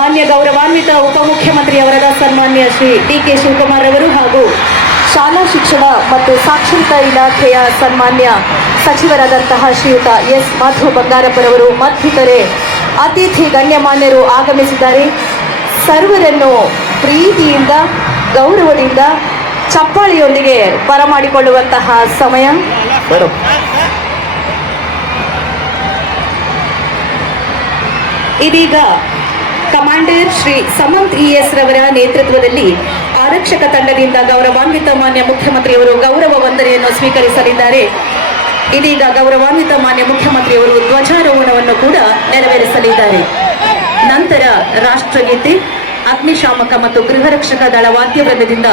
ಮಾನ್ಯ ಗೌರವಾನ್ವಿತ ಉಪಮುಖ್ಯಮಂತ್ರಿಯವರಾದ ಸನ್ಮಾನ್ಯ ಶ್ರೀ ಡಿ ಕೆ ಶಿವಕುಮಾರ್ ಅವರು ಹಾಗೂ ಶಾಲಾ ಶಿಕ್ಷಣ ಮತ್ತು ಸಾಕ್ಷರತಾ ಇಲಾಖೆಯ ಸನ್ಮಾನ್ಯ ಸಚಿವರಾದಂತಹ ಶ್ರೀಯುತ ಎಸ್ ಮಾಧು ಬಂಗಾರಪ್ಪರವರು ಮತ್ತಿತರೆ ಅತಿಥಿ ಗಣ್ಯಮಾನ್ಯರು ಆಗಮಿಸಿದ್ದಾರೆ. ಸರ್ವರನ್ನು ಪ್ರೀತಿಯಿಂದ ಗೌರವದಿಂದ ಚಪ್ಪಾಳಿಯೊಂದಿಗೆ ಬರಮಾಡಿಕೊಳ್ಳುವಂತಹ ಸಮಯ. ಇದೀಗ commander Shri Samanth E S ರವರ ನೇತೃತ್ವದಲ್ಲಿ ಆರಕ್ಷಕ ತಂಡದಿಂದ ಗೌರವಾನ್ವಿತ ಮಾನ್ಯ ಮುಖ್ಯಮಂತ್ರಿಯವರು ಗೌರವ ವಂದನೆಯನ್ನು ಸ್ವೀಕರಿಸಲಿದ್ದಾರೆ. ಇದೀಗ ಗೌರವಾನ್ವಿತ ಮಾನ್ಯ ಮುಖ್ಯಮಂತ್ರಿಯವರು ಧ್ವಜಾರೋಹಣವನ್ನು ಕೂಡ ನೆರವೇರಿಸಲಿದ್ದಾರೆ. ನಂತರ ರಾಷ್ಟ್ರಗೀತೆ, ಅಗ್ನಿಶಾಮಕ ಮತ್ತು ಗೃಹರಕ್ಷಕ ದಳ ವಾದ್ಯವೃಂದದಿಂದ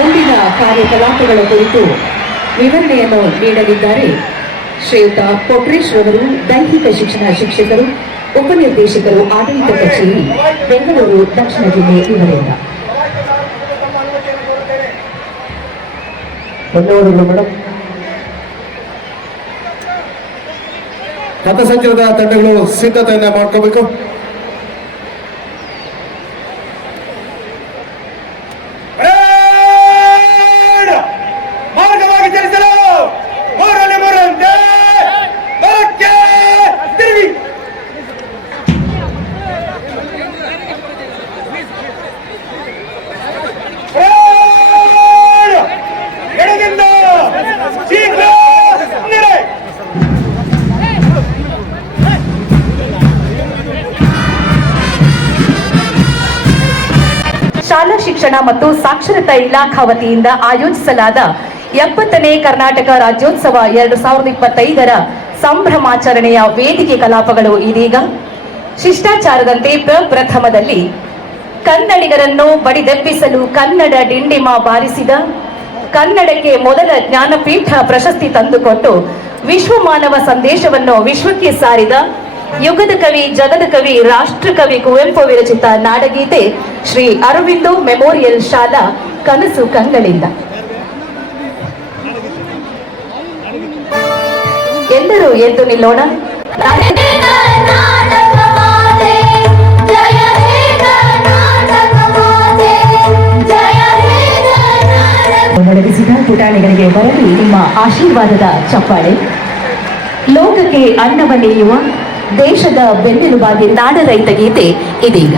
ಮುಂದಿನ ಕಾರ್ಯಕಲಾಪಗಳ ಕುರಿತು ವಿವರಣೆಯನ್ನು ನೀಡಲಿದ್ದಾರೆ. ಶ್ರೀಯುತ ಕೊಟ್ರೇಶ್ ರವರು ದೈಹಿಕ ಶಿಕ್ಷಣ ಶಿಕ್ಷಕರು ಉಪನಿರ್ದೇಶಕರು ಆಡಳಿತ ಕಚೇರಿ ಬೆಂಗಳೂರು ದಕ್ಷಿಣ ಜಿಲ್ಲೆ ಇವರಿಂದ. ಧನ್ಯವಾದಗಳು ಮೇಡಮ್ ಪಥಸಂಚಲನ ತಂಡಗಳು ಸಿದ್ಧತೆಯನ್ನ ಮಾಡ್ಕೋಬೇಕು. ಶಿಕ್ಷಣ ಮತ್ತು ಸಾಕ್ಷರತಾ ಇಲಾಖಾ ವತಿಯಿಂದ ಆಯೋಜಿಸಲಾದ ಎಪ್ಪತ್ತನೇ ಕರ್ನಾಟಕ ರಾಜ್ಯೋತ್ಸವ ಎರಡು ಸಾವಿರದ ಇಪ್ಪತ್ತೈದರ ಸಂಭ್ರಮಾಚರಣೆಯ ವೇದಿಕೆ ಕಲಾಪಗಳು ಇದೀಗ. ಶಿಷ್ಟಾಚಾರದಂತೆ ಪ್ರಪ್ರಥಮದಲ್ಲಿ ಕನ್ನಡಿಗರನ್ನು ಬಡಿದೆಬ್ಬಿಸಲು ಕನ್ನಡ ಡಿಂಡಿಮ ಬಾರಿಸಿದ ಕನ್ನಡಕ್ಕೆ ಮೊದಲ ಜ್ಞಾನಪೀಠ ಪ್ರಶಸ್ತಿ ತಂದುಕೊಟ್ಟು ವಿಶ್ವಮಾನವ ಸಂದೇಶವನ್ನು ವಿಶ್ವಕ್ಕೆ ಸಾರಿದ ಯುಗದ ಕವಿ, ಜಗದ ಕವಿ ರಾಷ್ಟ್ರಕವಿ ಕುವೆಂಪು ವಿರಚಿತ ನಾಡಗೀತೆ ಶ್ರೀ ಅರವಿಂದೋ ಮೆಮೋರಿಯಲ್ ಶಾಲಾ ಕನಸು ಕಂಗಳಿಂದ. ಎಲ್ಲರೂ ಎದ್ದು ನಿಲ್ಲೋಣ. ನಡೆಸಿದ ಪುಟಾಣಿಗಳಿಗೆ ಬರಲಿ ನಿಮ್ಮ ಆಶೀರ್ವಾದದ ಚಪ್ಪಾಳೆ. ಲೋಕಕ್ಕೆ ಅನ್ನವನ್ನೆಯುವ ದೇಶದ ಬೆನ್ನೆಲುಬಾಗಿ ನಾಡರೈತ ಗೀತೆ ಇದೀಗ.